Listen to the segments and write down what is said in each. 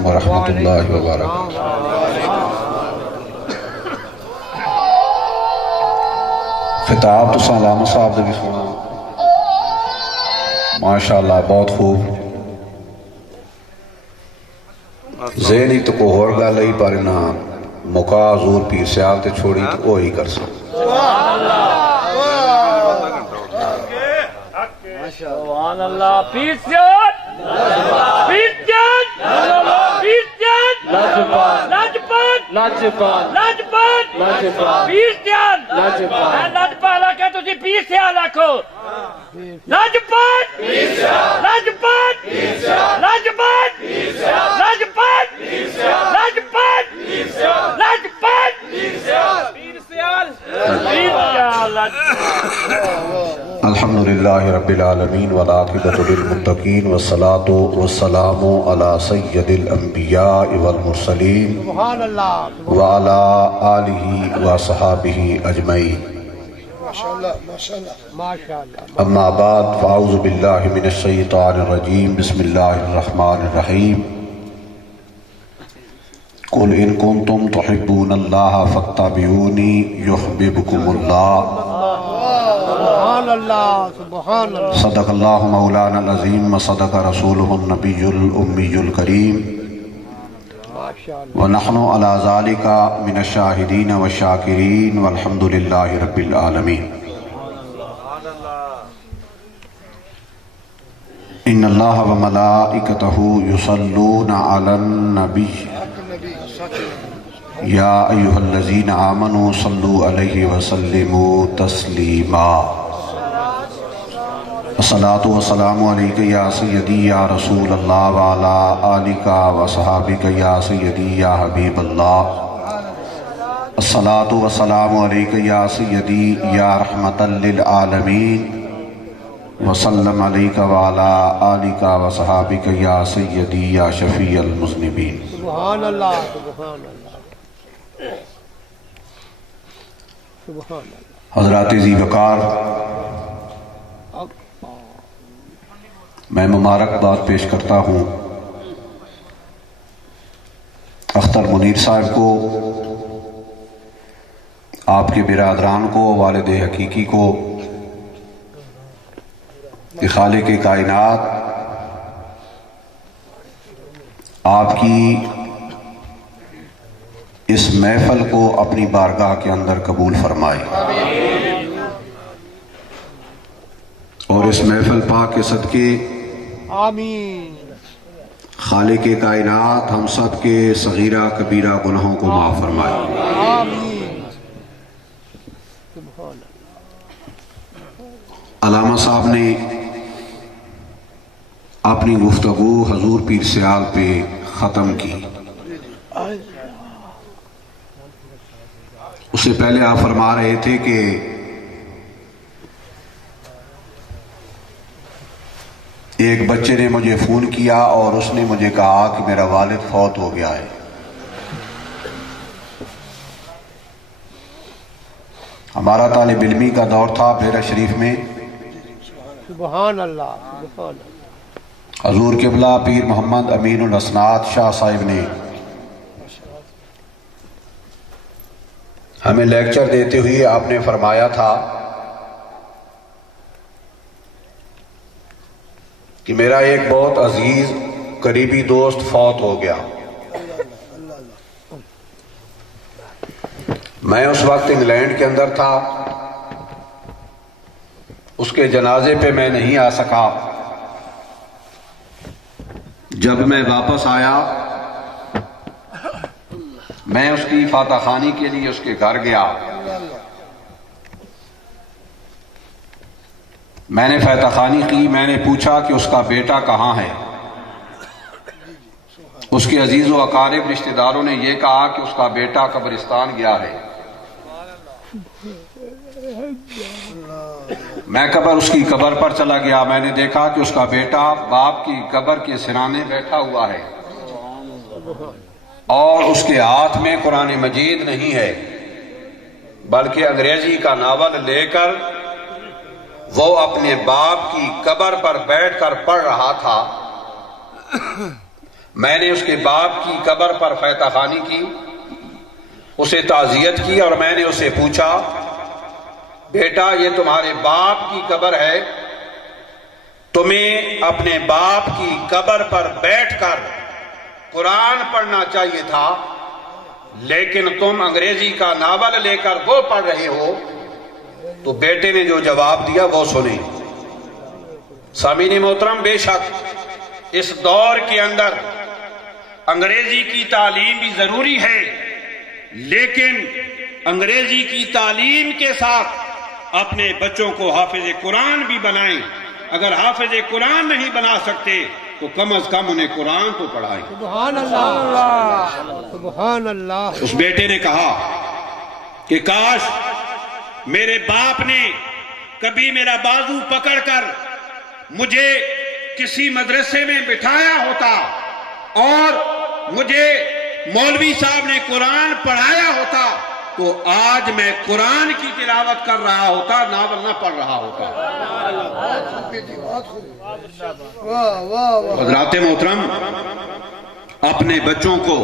अलैकुम वरहमतुल्लाहि वबरकातुहू। खिताब तो सलाम साहब दे भी सुना माशाअल्लाह बहुत खूब। ज़हनी तो को होर गल ही पर ना मुका हजूर पीर सियाल ते छोड़ी तो वो ही कर सकते। अल्हम्दुलिल्लाहि रब्बिल आलमीन वल आक़िबतु लिल मुत्तक़ीन वस्सलातु वस्सलामु अला सय्यदिल अंबिया वल मुरसलीन व अला आलिहि व सहाबिहि अजमईन। अम्मा बाद फ़अऊज़ु बिल्लाहि मिनश शैतानिर रजीम बिस्मिल्लाहिर रहमानिर रहीम। कुल इन कुंतुम तुहिब्बूनल्लाह फत्तबिऊनी युहब्बिबकुमुल्लाह। सदक़ल्लाहु मौलाना अज़ीम व सदक़ रसूलुहुन नबियुल उम्मियुल करीम व नहनु अला ज़ालिका मिनश शाहिदीन व शाकिरीन वल्हम्दुलिल्लाहि रब्बिल आलमीन। इन्नल्लाह व मलाइकतहु युसल्लूना अलन नबी या अय्युहल्लज़ीना आमनू सल्लू अलैहि व सल्लिमू तस्लीमा। अस्सलातु वस्सलामु अलैका या सय्यदी या रसूल अल्लाह व अला आलिका व सहाबिका या सय्यदी या हबीब अल्लाह। अस्सलातु वस्सलामु अलैका या सय्यदी या रहमतल लिल आलमीन व सल्लम अलैका व अला आलिका व सहाबिका या सय्यदी या शफीअल मुज़निबीन। सुभान अल्लाह सुभान अल्लाह सुभान अल्लाह। हज़रात ज़ी वक़ार, मैं मुबारकबाद पेश करता हूँ अख्तर मुनीर साहब को, आपके बिरादरान को, वालिद हकीकी को, खालिक कायनात आपकी इस महफल को अपनी बारगाह के अंदर कबूल फरमाए और इस महफल पाक के सदके आमीन। खालिक कायनात हम सब के सगीरा कबीरा गुनाहों को माफ फरमाए आमीन। अल्लामा साहब ने अपनी गुफ्तगू हजूर पीर सियाल पे ख़त्म की। उससे पहले आप फरमा रहे थे कि एक बच्चे ने मुझे फ़ोन किया और उसने मुझे कहा कि मेरा वालिद फौत हो गया है। हमारा तालिब इल्मी का दौर था फेरा शरीफ में। सुभान अल्लाह सुभान अल्लाह। हजूर क़िबला पीर मोहम्मद अमीनुल हसनात शाह साहिब ने हमें लेक्चर देते हुए आपने फरमाया था कि मेरा एक बहुत अजीज करीबी दोस्त फौत हो गया। मैं उस वक्त इंग्लैंड के अंदर था, उसके जनाजे पे मैं नहीं आ सका। जब मैं वापस आया, मैं उसकी फातखानी के लिए उसके घर गया। मैंने फातखानी की, मैंने पूछा कि उसका बेटा कहाँ है। उसके अजीज़ व अकारिब रिश्तेदारों ने यह कहा कि उसका बेटा कब्रिस्तान गया है। मैं उसकी कब्र पर चला गया। मैंने देखा कि उसका बेटा बाप की कब्र के सिराने बैठा हुआ है और उसके हाथ में कुरान मजीद नहीं है, बल्कि अंग्रेजी का नावल लेकर वो अपने बाप की कब्र पर बैठकर पढ़ रहा था। मैंने उसके बाप की कब्र पर फैताखानी की, उसे ताज़ियत की और मैंने उसे पूछा, बेटा ये तुम्हारे बाप की कब्र है, तुम्हें अपने बाप की कब्र पर बैठकर कुरान पढ़ना चाहिए था, लेकिन तुम अंग्रेजी का नावल लेकर वो पढ़ रहे हो। तो बेटे ने जो जवाब दिया वो सुने। सामीन मोहतरम, बेशक इस दौर के अंदर अंग्रेजी की तालीम भी जरूरी है, लेकिन अंग्रेजी की तालीम के साथ अपने बच्चों को हाफिज कुरान भी बनाएं। अगर हाफिज कुरान नहीं बना सकते तो कम अज कम उन्हें कुरान तो पढ़ाएं। सुभान अल्लाह, सुभान अल्लाह। उस बेटे ने कहा कि काश मेरे बाप ने कभी मेरा बाजू पकड़कर मुझे किसी मदरसे में बिठाया होता और मुझे मौलवी साहब ने कुरान पढ़ाया होता तो आज मैं कुरान की तिलावत कर रहा होता, नावल न पढ़ रहा होता। हज़रात मोहतरम, अपने बच्चों को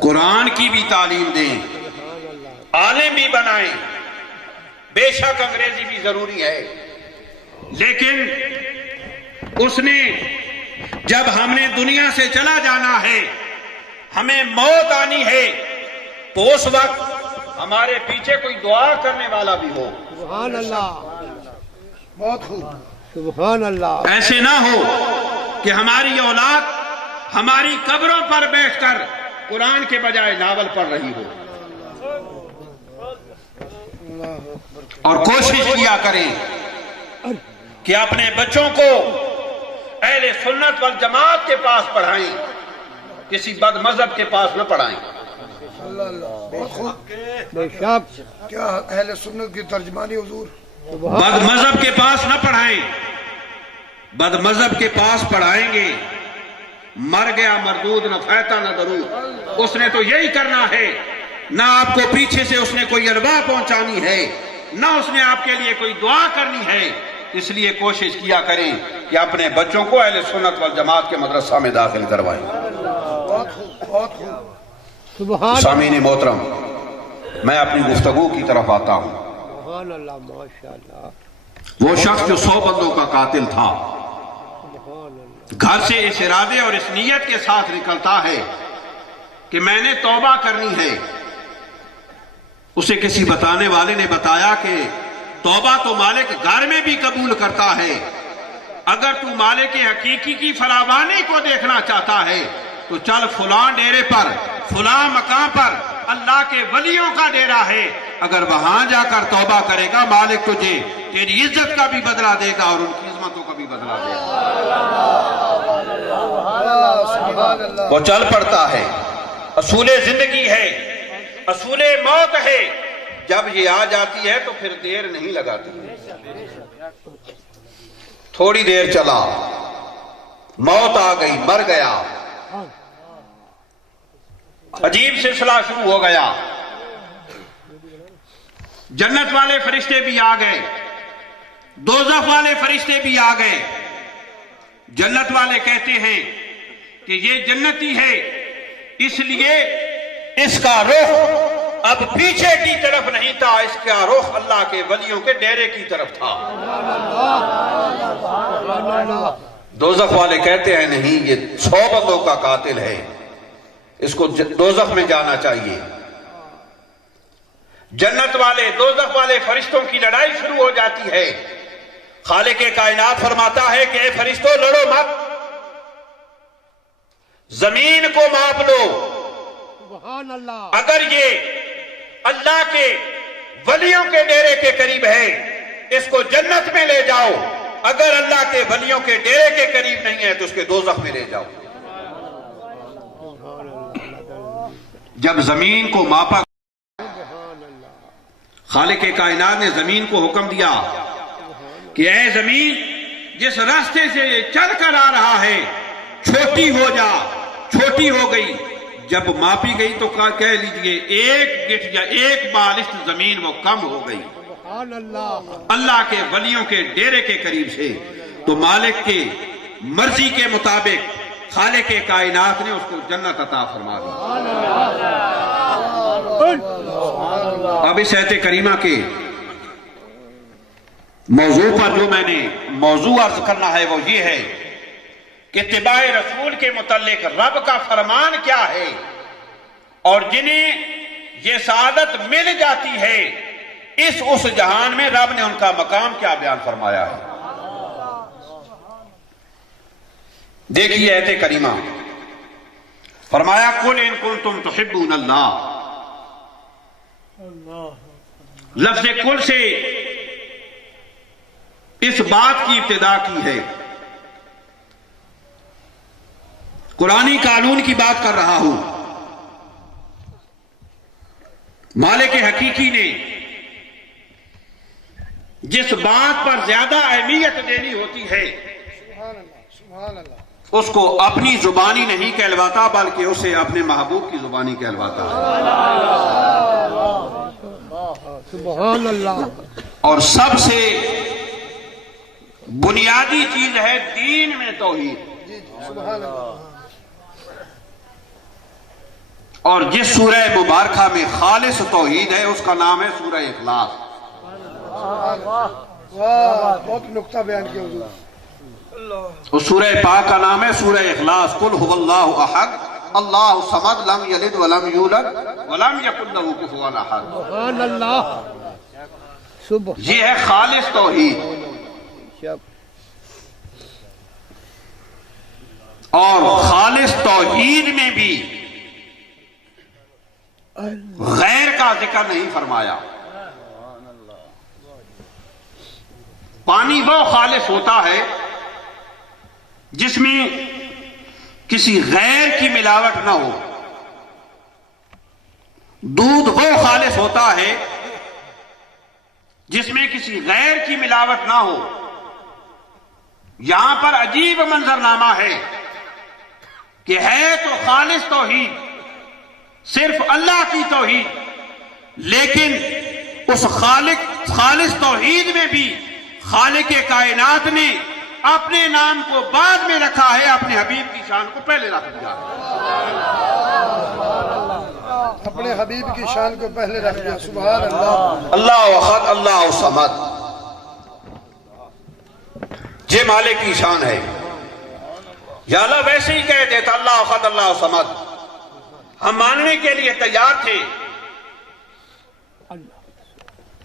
कुरान की भी तालीम दें, आलिम भी बनाएं। बेशक अंग्रेजी भी जरूरी है, लेकिन उसने जब हमने दुनिया से चला जाना है, हमें मौत आनी है, तो उस वक्त हमारे पीछे कोई दुआ करने वाला भी हो। सुभान अल्लाह, बहुत खूब, सुभान अल्लाह। ऐसे ना हो कि हमारी औलाद हमारी कब्रों पर बैठकर कुरान के बजाय नावल पढ़ रही हो। और कोशिश किया करें कि अपने बच्चों को अहले सुन्नत वल जमात के पास पढ़ाएं, किसी बद मजहब के पास न पढ़ाएं। क्या अहले सुन्नत की तर्जमानी हुजूर? बद मजहब के पास न पढ़ाएं। बद मजहब के पास पढ़ाएंगे, मर गया मरदूद न फैता न दरूद। उसने तो यही करना है, ना आपको पीछे से उसने कोई अरवा पहुंचानी है, ना उसने आपके लिए कोई दुआ करनी है। इसलिए कोशिश किया करें कि अपने बच्चों को अहले सुन्नत वल जमात के मदरसा में दाखिल करवाएं। सामीन मोहतरम, मैं अपनी गुफ्तगू की तरफ आता हूं। वो शख्स जो 100 बंदों का कातिल था, घर से इस इरादे और इस नीयत के साथ निकलता है कि मैंने तौबा करनी है। उसे किसी बताने वाले ने बताया कि तौबा तो मालिक घर में भी कबूल करता है। अगर तू मालिक हकीकी की फरावानी को देखना चाहता है तो चल फुलां डेरे पर, फुलां मकाम पर अल्लाह के वलियों का डेरा है, अगर वहां जाकर तौबा करेगा मालिक तुझे तेरी इज्जत का भी बदला देगा और उनकी इज्जतों का भी बदला देगा। वो चल पड़ता है। असूले जिंदगी है, असूले मौत है। जब ये आ जाती है तो फिर देर नहीं लगाती। थोड़ी देर चला, मौत आ गई, मर गया। अजीब सिलसिला शुरू हो गया। जन्नत वाले फरिश्ते भी आ गए, दोज़ख वाले फरिश्ते भी आ गए। जन्नत वाले कहते हैं कि ये जन्नती है, इसलिए इसका रुख अब पीछे की तरफ नहीं था, इसका रुख अल्लाह के वलियों के डेरे की तरफ था। दोज़ख वाले कहते हैं नहीं, ये 100 बंदों का कातिल है, इसको दोज़ख में जाना चाहिए। जन्नत वाले दोज़ख वाले फरिश्तों की लड़ाई शुरू हो जाती है। खालिक कायनात फरमाता है कि फरिश्तों लड़ो मत, जमीन को माप लो। अगर ये अल्लाह के वलियों के डेरे के करीब है, इसको जन्नत में ले जाओ। अगर अल्लाह के वलियों के डेरे के करीब नहीं है तो उसके दोज़ख में ले जाओ। जब जमीन को मापा, खालिक कायनात ने जमीन को हुक्म दिया कि ऐ जमीन, जिस रास्ते से ये चल कर आ रहा है छोटी हो जा। छोटी हो गई। जब मापी गई तो कह लीजिए 1 गिठ या 1 बालिश जमीन वो कम हो गई अल्लाह के वलियों के डेरे के करीब से। तो मालिक के मर्जी के मुताबिक खालिक के कायनात ने उसको जन्नत अता फरमा दी। अब इस आयत करीमा के मौजू पर जो मैंने मौजू अर्ज करना है वो ये है कि इत्तिबाए रसूल के मुतल्लिक रब का फरमान क्या है और जिन्हें ये सआदत मिल जाती है उस जहान में रब ने उनका मकाम क्या बयान फरमाया है। देखिए आयत करीमा, फरमाया कुल इन कुंतुम तुहिब्बून अल्लाह। लफ्ज़ कुल से इस बात की इब्तिदा की है, कुरानी कानून की बात कर रहा हूं। मालिक हकीकी ने जिस बात पर ज्यादा अहमियत देनी होती है उसको अपनी जुबानी नहीं कहलवाता बल्कि उसे अपने महबूब की जुबानी कहलवाता है। और सबसे बुनियादी चीज है दीन में तौहीद। और जिस सूरह मुबारका में खालिस तौहीद है उसका नाम है सूरह इखलास। बहुत नुक्ता बयान किया हुजूर। उस सूरह पाक का नाम है सूरह इखलास। कुल हुवल्लाहु अहद अल्लाहु समद लम यलिद वलम यूलद वलम यकुल लहू कुफुवन अहद। सुभान अल्लाह। ये है खालिस तौहीद। और खालिस तौहीद में भी गैर का जिक्र नहीं फरमाया। पानी वो खालिस होता है जिसमें किसी गैर की मिलावट ना हो। दूध वो खालिस होता है जिसमें किसी गैर की मिलावट ना हो। यहां पर अजीब मंजरनामा है कि है तो खालिस तौहीद, सिर्फ अल्लाह की तौहीद, लेकिन उस खालिस तौहीद में भी खालिक के कायनात ने अपने नाम को बाद में रखा है, अपने हबीब की शान को पहले रख दिया। अपने हबीब की शान को पहले रख दिया। सुभान अल्लाह। अल्लाह अहद अल्लाह समद, ये मालिक की शान है। या अल्लाह वैसे ही कह देता अल्लाह अहद अल्लाह समद, हम मानने के लिए तैयार थे।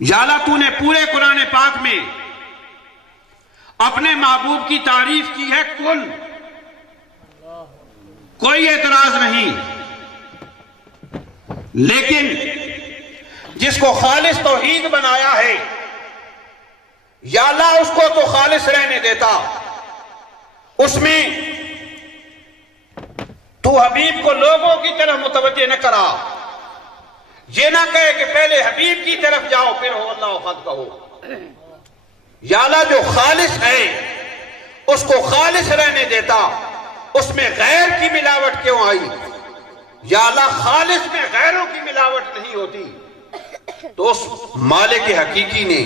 या अल्लाह तूने पूरे कुरान पाक में अपने महबूब की तारीफ की है कुल, कोई एतराज नहीं, लेकिन जिसको खालिस तौहीद बनाया है या अल्लाह उसको तो खालिस रहने देता। उसमें तू हबीब को लोगों की तरफ मुतवज्जे न करा, ये ना कहे कि पहले हबीब की तरफ जाओ फिर हो अल्लाह अहद कहो। या अल्लाह जो खालिस है उसको खालिस रहने देता, उसमें गैर की मिलावट क्यों आई? या अल्लाह खालिस में गैरों की मिलावट नहीं होती। तो उस मालिक हकीकी ने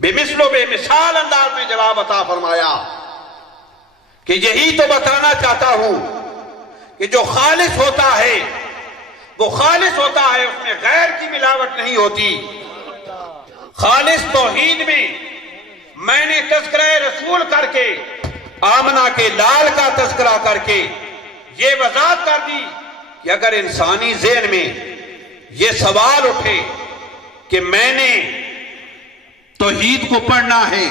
बेमिसलो बेमिसाल अंदाज में जवाब अता फरमाया कि यही तो बताना चाहता हूं कि जो खालिस होता है वो खालिस होता है, उसमें गैर की मिलावट नहीं होती। खालिस तौहीद में मैंने तज़किरा रसूल करके, आमना के लाल का तज़किरा करके ये वज़ाहत कर दी कि अगर इंसानी ज़हन में ये सवाल उठे कि मैंने तौहीद को पढ़ना है,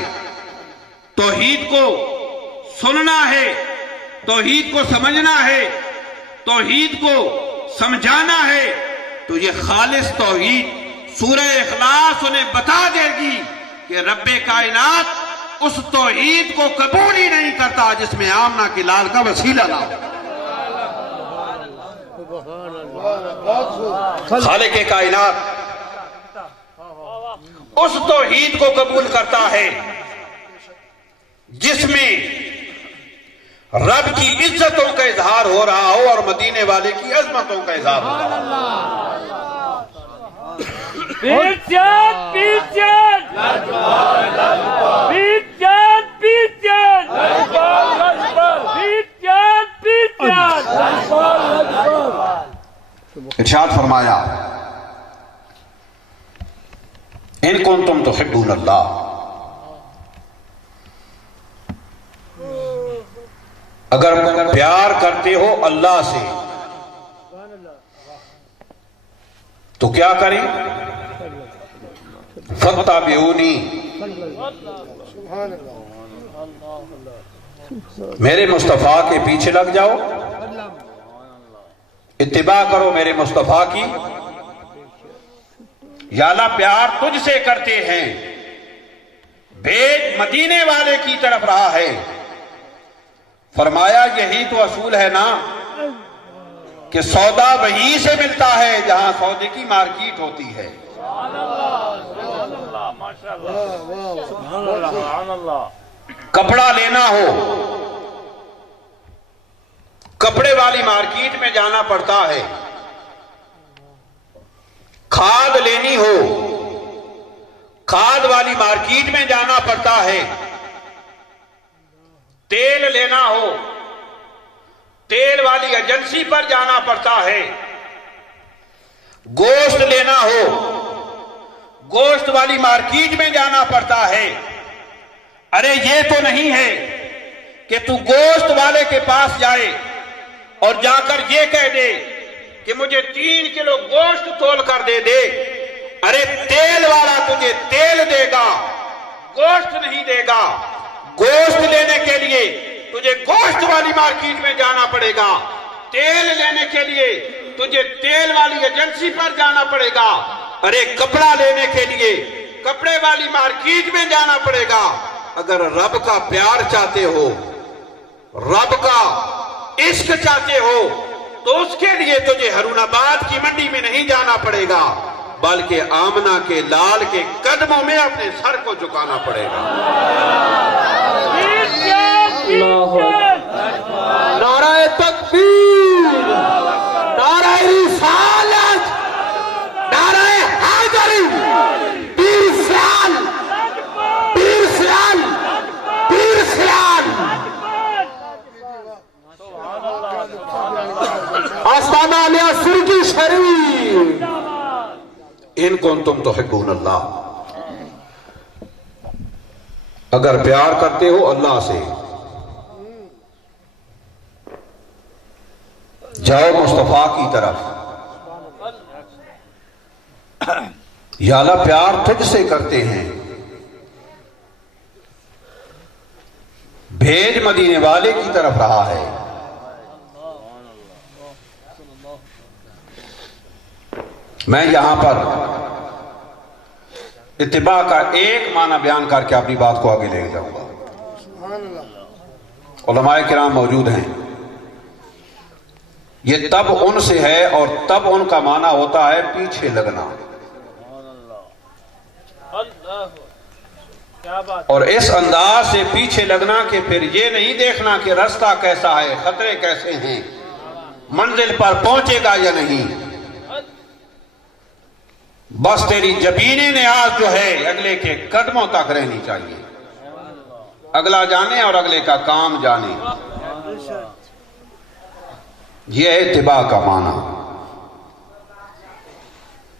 तौहीद को सुनना है, तौहीद को समझना है, तौहीद को समझाना है, तो ये खालिस तौहीद सूरह इखलास उन्हें बता देगी कि रब्बे कायनात उस तौहीद को कबूल ही नहीं करता जिसमें आमना के लाल का वसीला ना हो। खालिक कायनात उस तौहीद को कबूल करता है जिसमें रब की इज्जतों का इजहार हो रहा हो और मदीने वाले की अजमतों का इजहार हो रहा हो। पीछे इरशाद फरमाया इन कुंतुम तुहिब्बून अल्लाह, अगर प्यार करते हो अल्लाह से तो क्या करें? फत्ताबिऊनी, मेरे मुस्तफा के पीछे लग जाओ, इत्तिबा करो मेरे मुस्तफा की। या अल्लाह प्यार तुझसे करते हैं, भेज मदीने वाले की तरफ रहा है। फरमाया यही तो असूल है ना कि सौदा वहीं से मिलता है जहां सौदे की मार्केट होती है। कपड़ा लेना हो, कपड़े वाली मार्केट में जाना पड़ता है। खाद लेनी हो, खाद वाली मार्केट में जाना पड़ता है। तेल लेना हो, तेल वाली एजेंसी पर जाना पड़ता है। गोश्त लेना हो, गोश्त वाली मार्केट में जाना पड़ता है। अरे ये तो नहीं है कि तू गोश्त वाले के पास जाए और जाकर ये कह दे कि मुझे 3 किलो गोश्त तोल कर दे दे। अरे तेल वाला तुझे तेल देगा, गोश्त नहीं देगा। गोश्त लेने के लिए तुझे गोश्त वाली मार्केट में जाना पड़ेगा, तेल लेने के लिए तुझे तेल वाली एजेंसी पर जाना पड़ेगा। अरे कपड़ा लेने के लिए कपड़े वाली मार्केट में जाना पड़ेगा। अगर रब का प्यार चाहते हो, रब का इश्क चाहते हो, तो उसके लिए तुझे हरुणाबाद की मंडी में नहीं जाना पड़ेगा, बल्कि आमना के लाल के कदमों में अपने सर को झुकाना पड़ेगा। नाराए तकबीर, नाराए रिसालत, नाराए हैदरी, पीर सियाल, पीर सियाल, पीर सियाल। आस्ताना लिया सुर्गी शरीफ। इन कुंतुम तुहिब्बून अल्लाह, अगर प्यार करते हो अल्लाह से जाओ मुस्तफा की तरफ। या अल्लाह प्यार तुझसे करते हैं, भेज मदीने वाले की तरफ रहा है। मैं यहां पर इत्तिबा का एक माना बयान करके अपनी बात को आगे ले जाऊंगा। उलमाए किराम मौजूद हैं। ये तब उनसे है और तब उनका माना होता है पीछे लगना। और इस अंदाज से पीछे लगना कि फिर ये नहीं देखना कि रास्ता कैसा है, खतरे कैसे हैं, मंजिल पर पहुंचेगा या नहीं। बस तेरी जबीनी नियाज जो है अगले के कदमों तक रहनी चाहिए। अगला जाने और अगले का काम जाने, यह है इत्तिबा का माना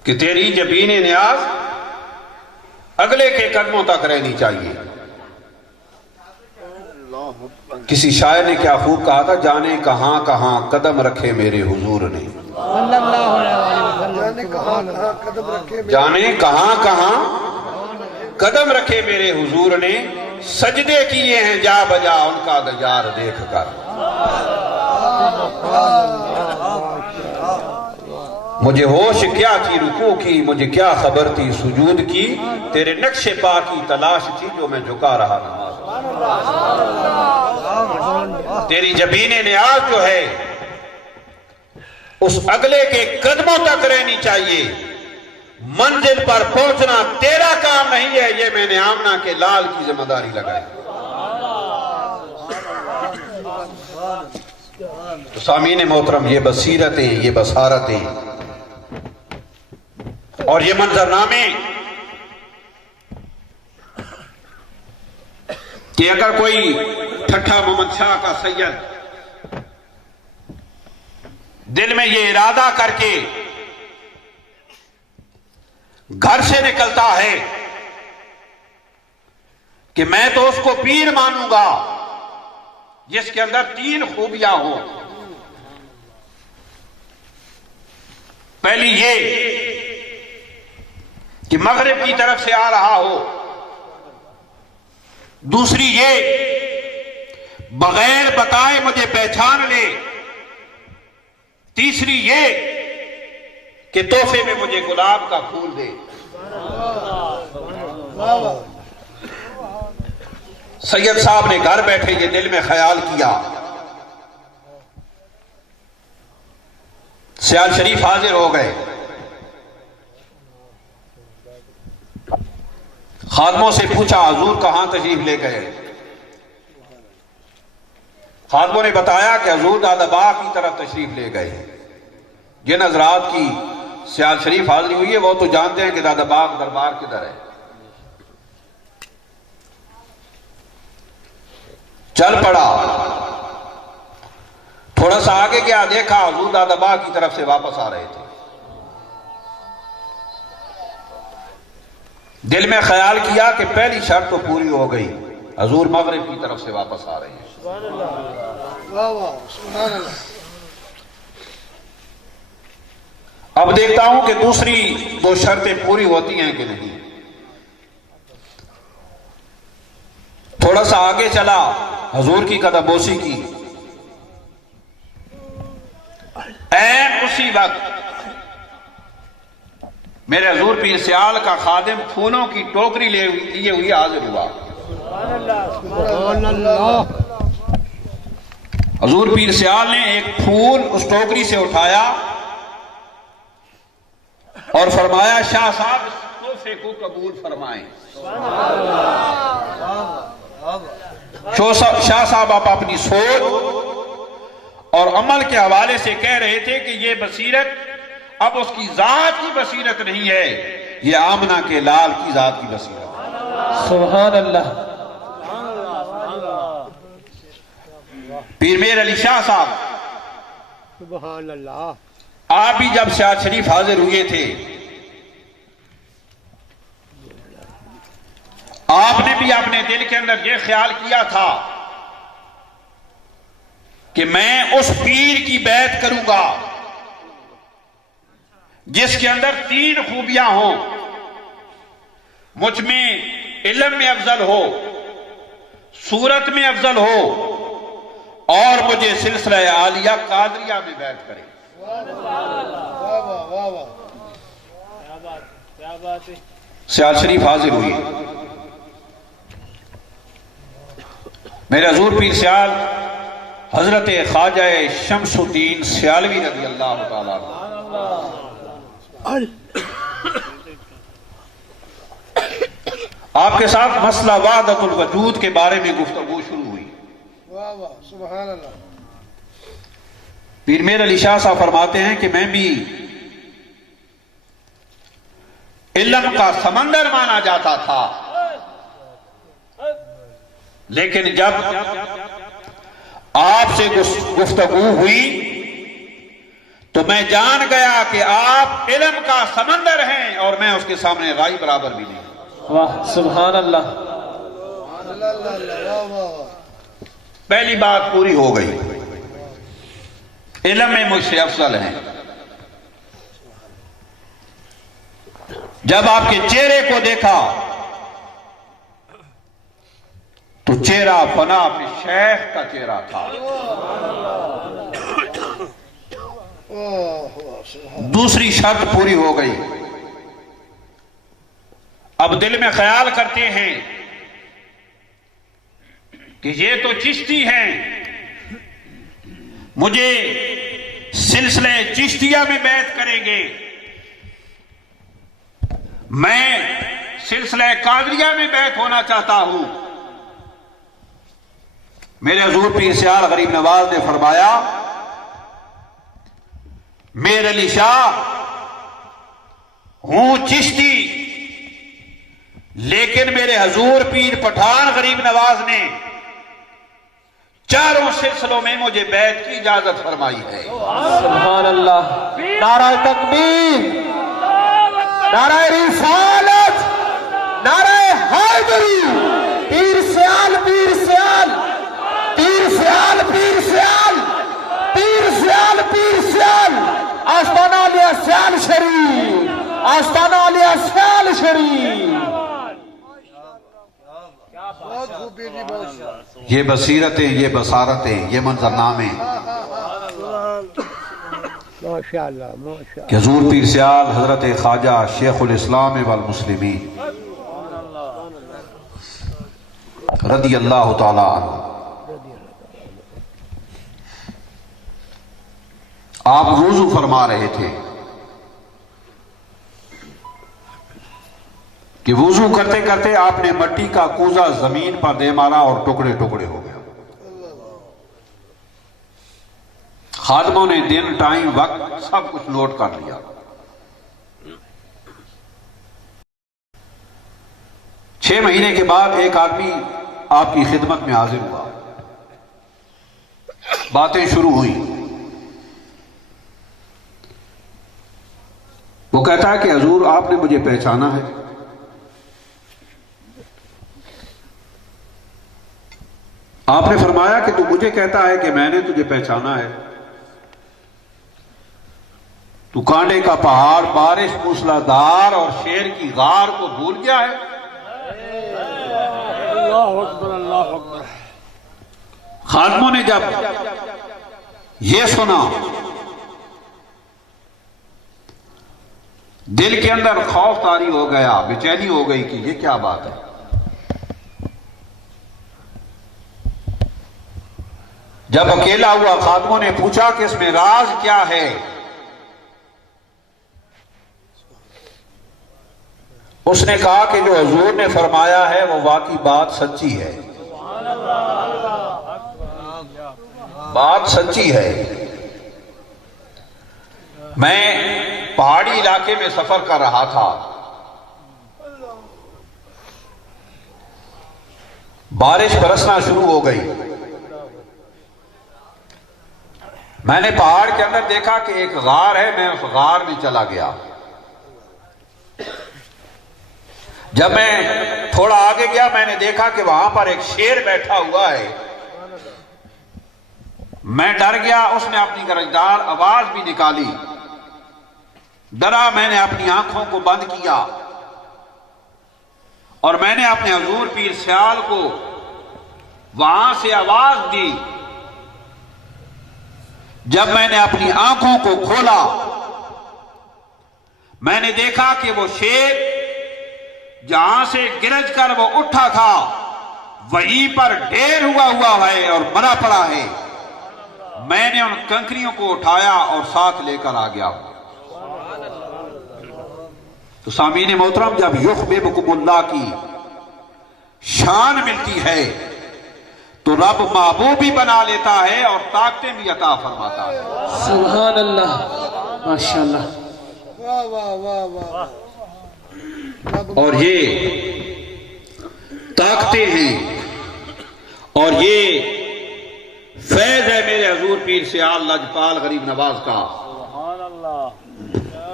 कि तेरी जबीनी नियाज अगले के कदमों तक रहनी चाहिए। किसी शायर ने क्या खूब कहा था, जाने कहां कहां कदम रखे मेरे हुजूर ने। जाने कहां कहां कदम रखे मेरे हुजूर ने, सजदे किए हैं जा बजा उनका दजार देख कर। मुझे होश क्या थी रुकू की, मुझे क्या खबर थी सुजूद की, तेरे नक्शे पा की तलाश थी जो मैं झुका रहा नमाज। तेरी जबीने नियाज जो है उस अगले के कदमों तक रहनी चाहिए। मंजिल पर पहुंचना तेरा काम नहीं है, ये मैंने आमना के लाल की जिम्मेदारी लगाई। तो सामीन मोहतरम, ये बसीरतें, ये बसारतें और ये मंजरनामे कि अगर कोई ठट्ठा मोहम्मद शाह का सैयद दिल में ये इरादा करके घर से निकलता है कि मैं तो उसको पीर मानूंगा जिसके अंदर 3 खूबियां हो। पहली ये कि मगरिब की तरफ से आ रहा हो, दूसरी ये बगैर बताए मुझे पहचान ले, तीसरी ये कि तोहफे में मुझे गुलाब का फूल दे। सैयद साहब ने घर बैठे ये दिल में ख्याल किया। सियाल शरीफ हाजिर हो गए। खादमों से पूछा हुजूर कहां तशरीफ ले गए? खादमों ने बताया कि हुजूर दादाबाग की तरफ तशरीफ ले गए। जिन हजरात की सियाल शरीफ हाजिर हुई है वो तो जानते हैं कि दादाबाग दरबार किधर है। चल पड़ा, थोड़ा सा आगे गया, देखा हुजूर दादाबाग की तरफ से वापस आ रहे थे। दिल में ख्याल किया कि पहली शर्त तो पूरी हो गई, हुजूर मगरिब की तरफ से वापस आ रहे हैं। अब देखता हूं कि दूसरी 2 शर्तें पूरी होती हैं कि नहीं। थोड़ा सा आगे चला, हुजूर की कदमबोसी की। ऐन उसी वक्त मेरे हुजूर पीर सियाल का खादिम फूलों की टोकरी लिए हुई हाजिर हुआ। हुजूर पीर सियाल ने एक फूल उस टोकरी से उठाया और फरमाया शाह साहब इस तोहफे को कबूल फरमाएं। शाह साहब आप अपनी सोच और अमल के हवाले से कह रहे थे कि ये बसीरत अब उसकी जात की बसीरत नहीं है, ये आमना के लाल की जात की बसीरत। सुभान अल्लाह। पीर मेर अली शाह साहब, सुभान अल्लाह, आप भी जब सियाल शरीफ हाजिर हुए थे, आपने भी अपने दिल के अंदर यह ख्याल किया था कि मैं उस पीर की बैत करूंगा जिसके अंदर 3 खूबियां हों, मुझ में इल्म में अफजल हो, सूरत में अफजल हो और मुझे सिलसिला आलिया कादरिया में बैत करे। सियाल शरीफ हाजिर हुई। मेरे हुजूर पीर सियाल हजरत ख्वाजा शमसुद्दीन सियालवी रज़ी अल्लाह तआला आपके साथ मसला वादतुल वजूद के बारे में गुफ्तगू शुरू हुई। वाह वाह, सुभान अल्लाह। पीर मेर अली शाह साहब फरमाते हैं कि मैं भी इल्म का समंदर माना जाता था, लेकिन जब आपसे गुफ्तगू हुई तो मैं जान गया कि आप इल्म का समंदर हैं और मैं उसके सामने राई बराबर भी नहीं। वाह सुभान अल्लाह। पहली बात पूरी हो गई, इल्म में मुझसे अफजल हैं। जब आपके चेहरे को देखा तो चेहरा फना अपने शेख का चेहरा था। दूसरी शर्त पूरी हो गई। अब दिल में ख्याल करते हैं कि ये तो चिश्ती हैं, मुझे सिलसिले चिश्तिया में बैत करेंगे, मैं सिलसिले कादरिया में बैत होना चाहता हूं। मेरे हुजूर पीर सियाल गरीब नवाज ने फरमाया, मेर अली शाह हूं चिश्ती, लेकिन मेरे हुजूर पीर पठान गरीब नवाज ने चारों सिलसिलों में मुझे बैत की इजाजत फरमाई है। सुभान अल्लाह। नारा तकबीर, नारा रिसालत, नारा हैदरी। पीर सियाल, पीर सियाल, पीर सियाल, पीर सियाल, पीर सियाल, पीर सियाल। आस्ताना लिया सियाल शरीफ, आस्ताना लिया सियाल शरीफ। बहुत खूब पीर जी, बहुत। ये बसीरतें, ये बसारतें, ये मंजरनामे माशाअल्लाह, माशाअल्लाह। कि हुजूर पीर सियाल हजरत ख्वाजा शेखुल इस्लाम वल मुस्लिमीन रदी अल्लाह ताला अन्हु, आप वुजू फरमा रहे थे कि वुजू करते करते आपने मट्टी का कूजा जमीन पर दे मारा और टुकड़े टुकड़े हो गया। खादमों ने दिन, टाइम, वक्त सब कुछ नोट कर लिया। छह महीने के बाद एक आदमी आपकी खिदमत में हाजिर हुआ, बातें शुरू हुई। वो कहता है कि हुजूर आपने मुझे पहचाना है। आपने फरमाया कि तू मुझे कहता है कि मैंने तुझे पहचाना है। तू कांडे का पहाड़, बारिश, मूसलाधार और शेर की गार को भूल गया है। अल्लाह अकबर, अल्लाह अकबर। खादमों ने जब यह सुना, दिल के अंदर खौफ तारी हो गया, बेचैनी हो गई कि ये क्या बात है। जब अकेला हुआ, खादमों ने पूछा कि इसमें राज क्या है। उसने कहा कि जो हुजूर ने फरमाया है वो वाकई बात सच्ची है, बात सच्ची है। मैं पहाड़ी इलाके में सफर कर रहा था, बारिश बरसना शुरू हो गई। मैंने पहाड़ के अंदर देखा कि एक गार है, मैं उस गार में चला गया। जब मैं थोड़ा आगे गया, मैंने देखा कि वहां पर एक शेर बैठा हुआ है। मैं डर गया, उसने अपनी गरजदार आवाज भी निकाली। डरा, मैंने अपनी आंखों को बंद किया और मैंने अपने हुजूर पीर सियाल को वहां से आवाज दी। जब मैंने अपनी आंखों को खोला, मैंने देखा कि वो शेर जहां से गिरज कर वो उठा था, वहीं पर ढेर हुआ है और मरा पड़ा है। मैंने उन कंकरियों को उठाया और साथ लेकर आ गया। तो सामीन मोहतरम, जब युख्बिबकुमुल्लाह की शान मिलती है तो रब महबूब भी बना लेता है और ताकतें भी अता फरमाता है। सुभान अल्लाह, माशाअल्लाह। वाह वाह वाह वाह। और ये ताकतें हैं और ये फैज है मेरे हुजूर पीर सियाल लजपाल गरीब नवाज का,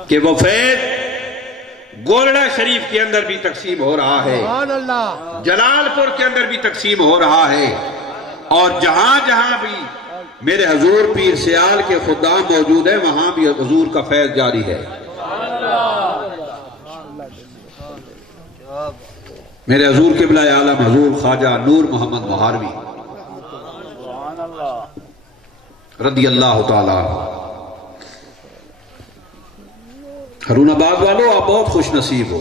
कि वो फैज गोरड़ा शरीफ के अंदर भी तकसीम हो रहा है, जलालपुर के अंदर भी तकसीम हो रहा है, और जहां जहां भी मेरे हुजूर पीर सियाल के खुदाम मौजूद है वहां भी हुजूर का फैज जारी है। मेरे हुजूर क़िबला आलम हुजूर ख्वाजा नूर मोहम्मद मुहारवी रदी अल्लाह ताला। हरूनाबाद वालों, आप बहुत खुश नसीब हो,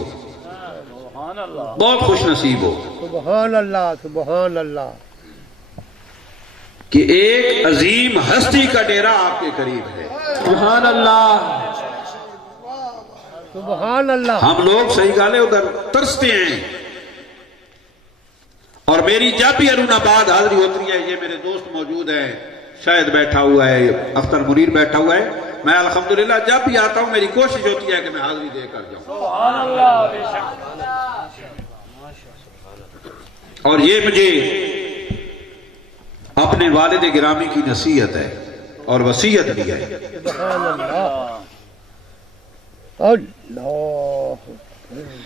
बहुत खुश नसीब हो। सुभान अल्लाह, सुभान अल्लाह। कि एक अजीम हस्ती का डेरा आपके करीब है। सुभान अल्लाह, सुभान अल्लाह। हम लोग सही गाले उधर तरसते हैं, और मेरी जब भी अरूनाबाद हाजिरी होती है, ये मेरे दोस्त मौजूद हैं, शायद बैठा हुआ है, अख्तर मुनीर बैठा हुआ है, मैं अल्हम्दुलिल्लाह जब भी आता हूं मेरी कोशिश होती है कि मैं हाजिरी देकर जाऊं। और ये मुझे अपने वालिद गिरामी की नसीहत है और वसीयत भी है।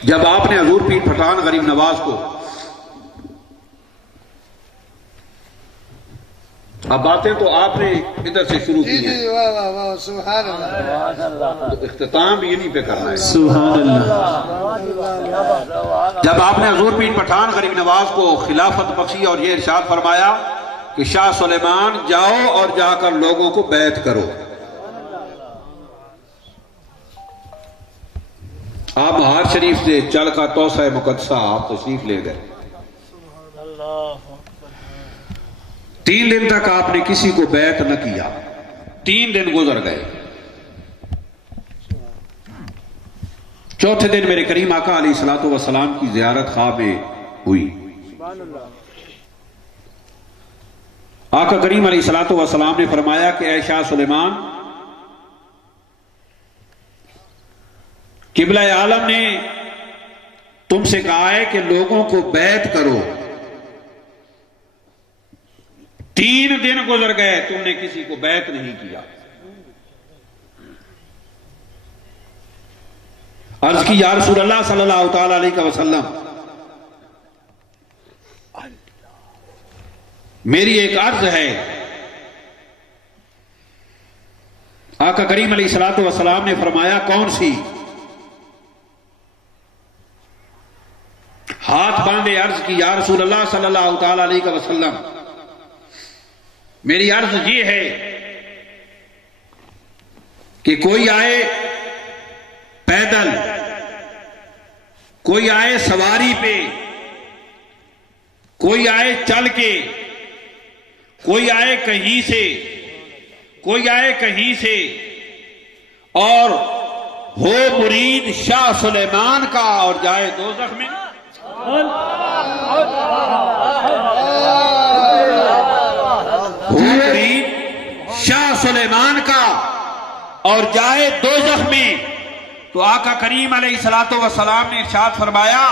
जब आपने हजूर पीर पठान गरीब नवाज को, अब बातें तो आपने इधर से शुरू की हैं, वाह वाह वाह, सुभान अल्लाह। तो इख्तिताम भी यहीं पे करना है। सुभान अल्लाह। जब आपने हजूर पीर पठान गरीब नवाज को खिलाफत बख्शी और ये इरशाद फरमाया कि शाह सुलेमान जाओ और जाकर लोगों को बैत करो, आप महार शरीफ से चल का तौसा मुकद्दसा आप तशरीफ ले गए। 3 दिन तक आपने किसी को बैत न किया। 3 दिन गुजर गए। चौथे दिन मेरे करीम आका अलैहिस्सलातु वस्सलाम की ज़ियारत ख्वाब में हुई। आका करीम अलैहिस्सलातु वस्सलाम ने फरमाया कि ऐ शाह सुलेमान, किबला आलम ने तुमसे कहा है कि लोगों को बैत करो। 3 दिन गुजर गए, तुमने किसी को बैत नहीं किया। अर्ज की या रसूलल्लाह सल्लल्लाहु तआला अलैहि वसल्लम, मेरी एक अर्ज है। आका करीम अलैहिस्सलातु वस्सलाम ने फरमाया, कौन सी? हाथ बांधे अर्ज की या रसूलल्लाह सल्लल्लाहु तआला अलैहि वसल्लम, मेरी अर्ज ये है कि कोई आए पैदल, कोई आए सवारी पे, कोई आए चल के, कोई आए कहीं से, कोई आए कहीं से, और हो मुरीद शाह सुलेमान का और जाए दोज़ख में। हो मुरीद शाह सुलेमान का और जाए दोज़ख में। तो आका करीम अलैहिस्सलातु वस्सलाम ने इरशाद फरमाया,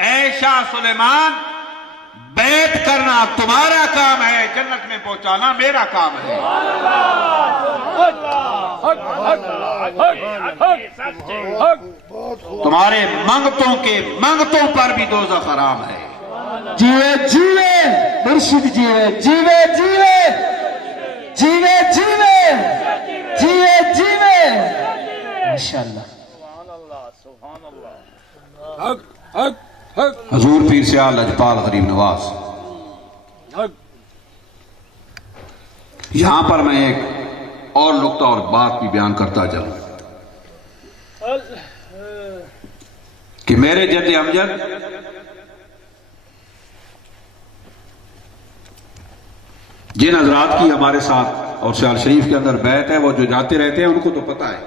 ऐ शाह सुलेमान, बैत करना तुम्हारा काम है, जन्नत में पहुंचाना मेरा काम है। तुम्हारे मंगतों पर भी दोज़ख हराम है। जीवे जीवे मुर्शिद, जीवे जीवे जीवे जीवे जीवे जीवे जीवे माशाअल्लाह। हजूर पीर से लजपाल गरीब नवाज, यहां पर मैं एक और नुक्ता और बात भी बयान करता चलूं कि मेरे जद्द अमजद जिन हजरात की हमारे साथ और सियाल शरीफ के अंदर बैत है, वो जो जाते रहते हैं उनको तो पता है,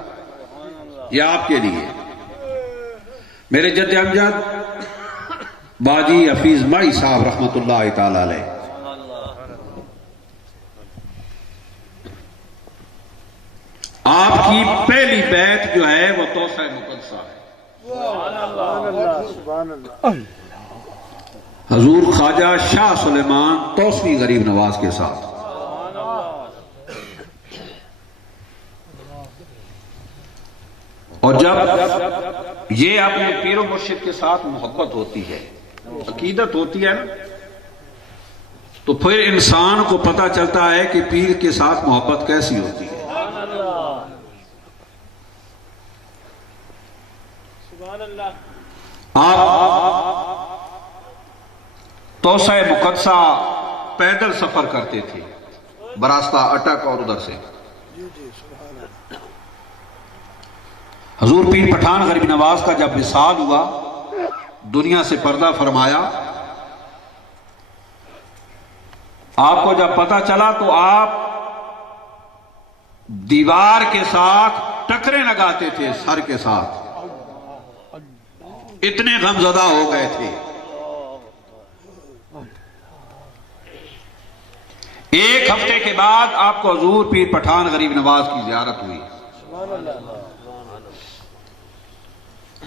ये आपके लिए। मेरे जद्द अमजद बाजी हफीज माई साहब रहमतुल्लाह ताला अलैह, आपकी पहली बैत जो है वो तौसा मुकद्दसा है। हजूर ख्वाजा शाह सुलेमान तौसवी गरीब नवाज के साथ। और जब ये अपने पीरो मुर्शिद के साथ मोहब्बत होती है, अकीदत होती है ना, तो फिर इंसान को पता चलता है कि पीर के साथ मोहब्बत कैसी होती है। आप तौसा मुकद्दसा पैदल सफर करते थे, बरास्ता अटक और उधर से। हजूर पीर पठान गरीब नवाज का जब विसाल हुआ, दुनिया से पर्दा फरमाया, आपको जब पता चला तो आप दीवार के साथ टकरे लगाते थे, सर के साथ, इतने गमजदा हो गए थे। एक हफ्ते के बाद आपको हजूर पीर पठान गरीब नवाज की ज़ियारत हुई।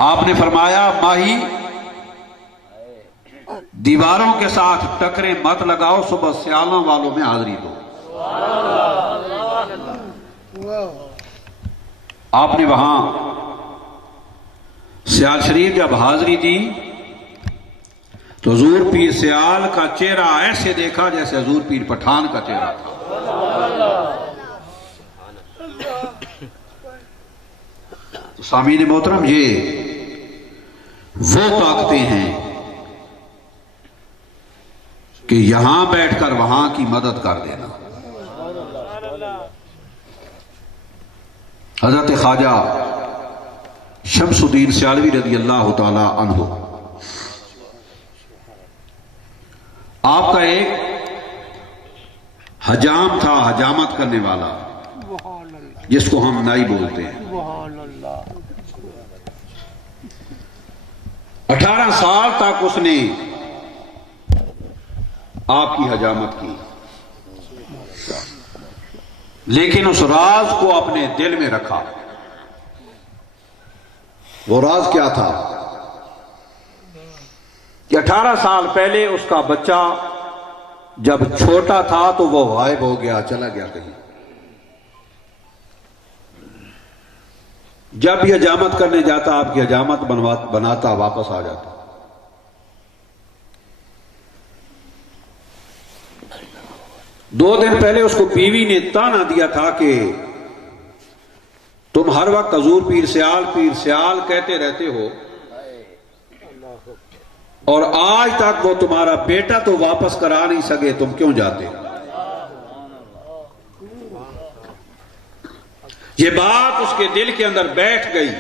आपने फरमाया, माही दीवारों के साथ टकरे मत लगाओ, सुबह सियालों वालों में हाजिरी दो। आपने वहां सियाल शरीफ जब हाजिरी दी तो हजूर पीर सियाल का चेहरा ऐसे देखा जैसे हजूर पीर पठान का चेहरा था। तो सामीन मोहतरम, ये वो ताकतें हैं कि यहां बैठकर वहां की मदद कर देना। हजरत ख्वाजा शमसुद्दीन सियालवी रज़ी अल्लाह ताला अन्हु, आपका एक हजाम था, हजामत करने वाला, जिसको हम नाई बोलते हैं। 18 साल तक उसने आपकी हजामत की, लेकिन उस राज को अपने दिल में रखा। वो राज क्या था कि 18 साल पहले उसका बच्चा जब छोटा था तो वो गायब हो गया, चला गया कहीं। जब भी हजामत करने जाता, आपकी हजामत बनाता, वापस आ जाता। दो दिन पहले उसको बीवी ने ताना दिया था कि तुम हर वक्त हजूर पीर सियाल कहते रहते हो, और आज तक वो तुम्हारा बेटा तो वापस करा नहीं सके, तुम क्यों जाते हो? ये बात उसके दिल के अंदर बैठ गई।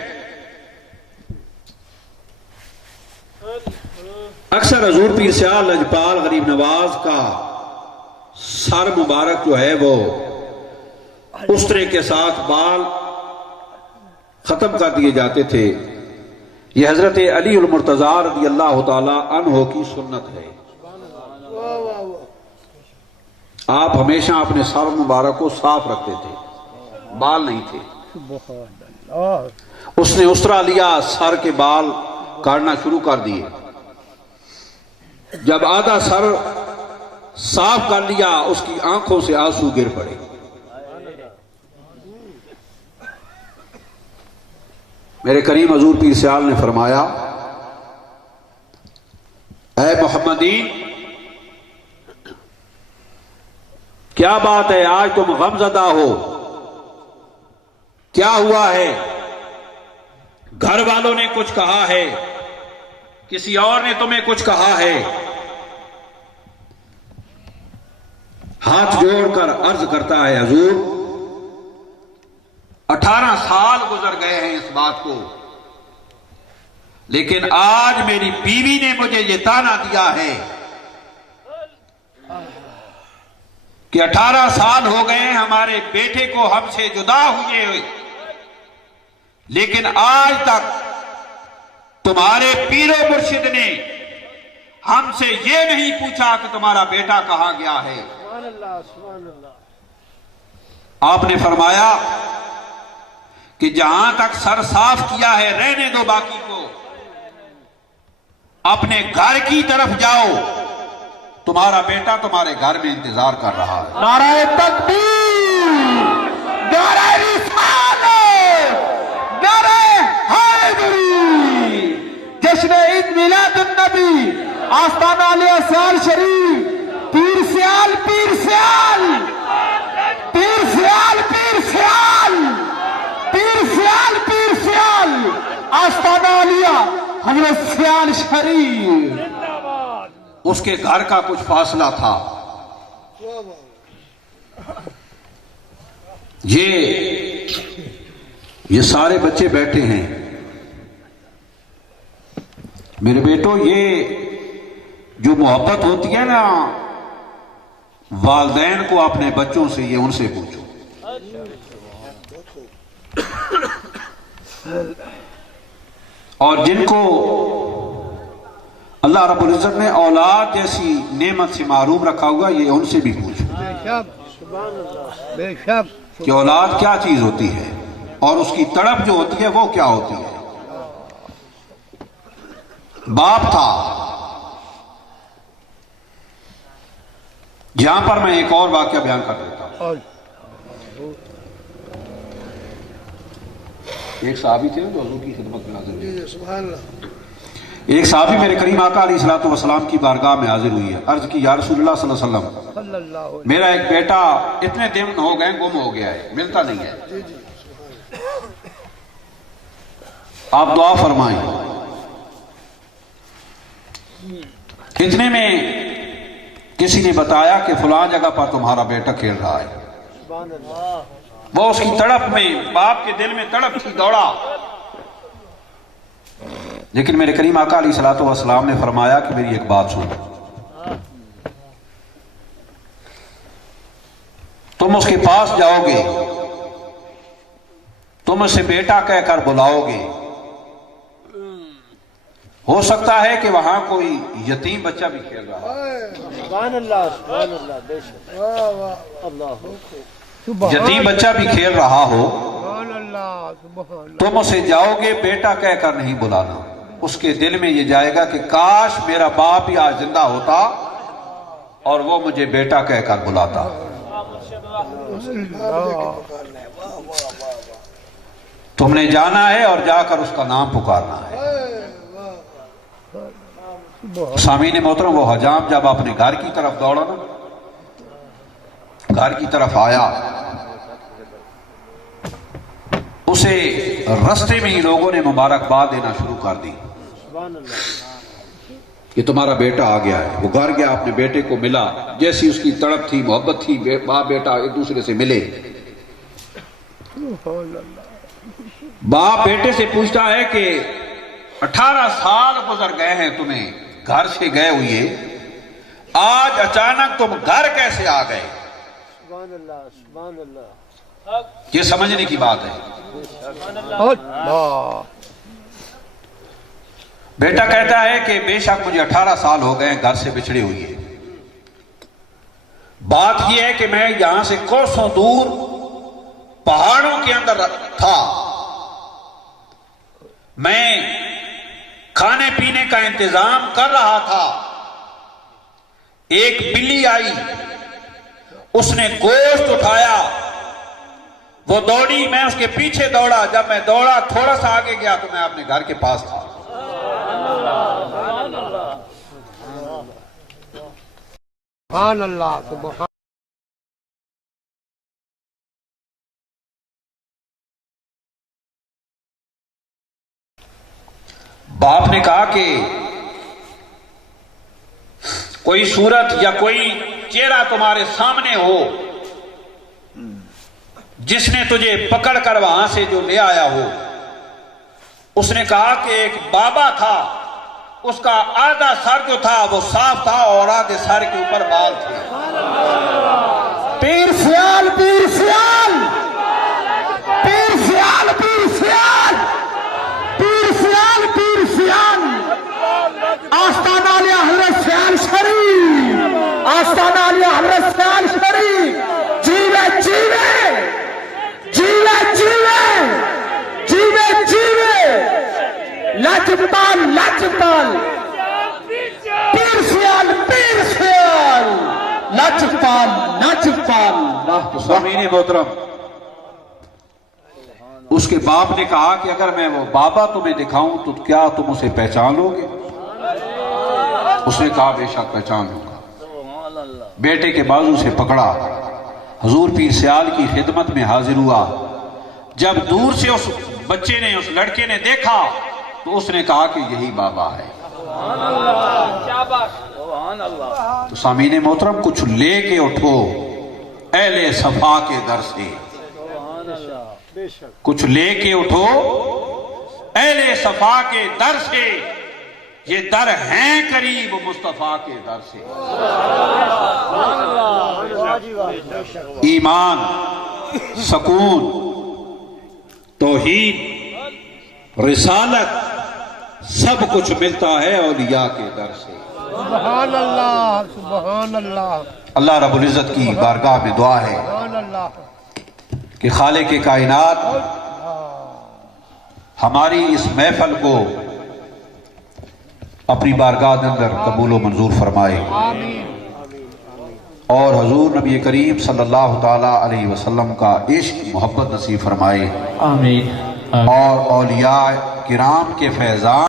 अक्सर हजूर पीर सियाल लजपाल गरीब नवाज का सर मुबारक जो है वो उस्तरे के साथ बाल खत्म कर दिए जाते थे। यह हजरत अली उल मुर्तजा रज़ी अल्लाह ताला अन्हो की सुन्नत है। आप हमेशा अपने सर मुबारक को साफ रखते थे, बाल नहीं थे। उसने उस्तरा लिया, सर के बाल काटना शुरू कर दिए। जब आधा सर साफ कर लिया, उसकी आंखों से आंसू गिर पड़े। मेरे करीम हजूर पीर सियाल ने फरमाया, ऐ मोहम्मदी, क्या बात है, आज तुम गमज़दा हो, क्या हुआ है? घर वालों ने कुछ कहा है, किसी और ने तुम्हें कुछ कहा है? हाथ जोड़कर अर्ज करता है, हजूर 18 साल गुजर गए हैं इस बात को, लेकिन आज मेरी बीवी ने मुझे ये ताना दिया है कि 18 साल हो गए हमारे बेटे को हमसे जुदा हुए, लेकिन आज तक तुम्हारे पीरो मुर्शिद ने हमसे ये नहीं पूछा कि तुम्हारा बेटा कहां गया है। आपने फरमाया कि जहां तक सर साफ किया है रहने दो, बाकी को अपने घर की तरफ जाओ, तुम्हारा बेटा तुम्हारे घर में इंतजार कर रहा है। नाराए तकबीर, नाराए रिसालत, नाराए हैदरी। जश्न ईद मिलादुन नबी, आस्ताना अलिया सियाल शरीफ, पीर सियाल, पीर सियाल, पीर सियाल, पीर सियाल, पीर सियाल, पीर सियाल, आस्ताना अलिया हजरत सियाल शरीफ। उसके घर का कुछ फासला था। ये सारे बच्चे बैठे हैं। मेरे बेटो, ये जो मोहब्बत होती है ना वालदैन को अपने बच्चों से, ये उनसे पूछो। और जिनको अल्लाह रब्बुल इज्जत ने औलाद जैसी नेमत से महरूम रखा हुआ, ये उनसे भी पूछो कि औलाद क्या चीज होती है और उसकी तड़प जो होती है वो क्या होती है। बाप था, यहां पर मैं एक और वाकया बयान कर देता हूं। एक साहबी थे जो हुजूर की खिदमत में हाजिर हुए। सुभान अल्लाह। एक साहबी मेरे करीम आका अलैहिस्सलातु वस्सलाम की बारगाह में हाजिर हुई है। अर्ज की, या रसूलुल्लाह सल्लल्लाहु अलैहि वसल्लम, मेरा एक बेटा इतने दिन हो गए गुम हो गया है, मिलता नहीं है, आप दुआ फरमाएं। इतने में किसी ने बताया कि फलां जगह पर तुम्हारा बेटा खेल रहा है। वो उसकी तड़प में, बाप के दिल में तड़प थी, दौड़ा। लेकिन मेरे करीम आका अलैहिस्सलातु वस्सलाम ने फरमाया कि मेरी एक बात सुनो, तुम उसके पास जाओगे, तुम उसे बेटा कहकर बुलाओगे, हो सकता है कि वहां कोई यतीम बच्चा भी खेल रहा है। यतीम बच्चा भी खेल रहा हो, तुम उसे जाओगे, बेटा कहकर नहीं बुलाना। उसके दिल में ये जाएगा कि काश मेरा बाप ही आज जिंदा होता और वो मुझे बेटा कहकर बुलाता। तुमने जाना है और जाकर उसका नाम पुकारना है। सामीन मोहतरम, वो हजाम जब अपने घर की तरफ दौड़ा ना, घर की तरफ आया, उसे रास्ते में ही लोगों ने मुबारकबाद देना शुरू कर दी कि तुम्हारा बेटा आ गया है। वो घर गया, अपने बेटे को मिला, जैसी उसकी तड़प थी, मोहब्बत थी, बाप बेटा एक दूसरे से मिले। बाप बेटे से पूछता है कि 18 साल गुजर गए हैं तुम्हें घर से गए हुए, आज अचानक तुम घर कैसे आ गए? ये समझने की बात है। बेटा कहता है कि बेशक मुझे 18 साल हो गए घर से बिछड़े हुए। बात यह है कि मैं यहां से कोसों दूर पहाड़ों के अंदर था, मैं खाने पीने का इंतजाम कर रहा था। एक बिल्ली आई, उसने गोश्त उठाया, वो दौड़ी, मैं उसके पीछे दौड़ा। जब मैं दौड़ा, थोड़ा सा आगे गया तो मैं अपने घर के पास था। सुभान अल्लाह, सुभान। बाप ने कहा कि कोई सूरत या कोई चेहरा तुम्हारे सामने हो जिसने तुझे पकड़कर वहां से जो ले आया हो। उसने कहा कि एक बाबा था, उसका आधा सर जो था वो साफ था और आधे सर के ऊपर बाल थे। पीर सियाल, पीर सियाल, पीर सियाल, पीर सियाल, पीर सियाल, पीर सियाल, आस्ताना अली हज़रत सियाल शरीफ, आस्ताना अली हज़रत सियाल शरीफ, जीवे जीवे, जीवे जीवे, जीवे जीवे, लजपाल लजपाल, पीर सियाल, पीर सियाल, लजपाल लजपाल। स्वामीने मोहतरम, उसके बाप ने कहा कि अगर मैं वो बाबा तुम्हें दिखाऊं तो क्या तुम उसे पहचान लोगे? उसने कहा बेशक पहचान लूंगा। बेटे के बाजू से पकड़ा, हुजूर पीर सियाल की खिदमत में हाजिर हुआ। जब दूर से उस बच्चे ने, उस लड़के ने देखा तो उसने कहा कि यही बाबा है। तो सामीने मोहतरम, कुछ लेके उठो अहले सफा के दर से, कुछ लेके उठो अहले सफा के दर से। ये दर हैं करीब मुस्तफा के दर से। ईमान, सकून, तौहीद, रिसालत सब कुछ मिलता है औलिया के दर से। सुभान अल्लाह, सुभान अल्लाह। अल्लाह रब्बुल इज्जत की बारगाह में दुआ है कि खालिक के कायनात हमारी इस महफल को अपनी बारगाह के अंदर कबूल व मंजूर फरमाए और हजूर नबी करीम सल्लल्लाहु ताला अलैहि वसल्लम का इश्क मोहब्बत नसीब फरमाए। आमीन। और औलिया किराम के फैज़ान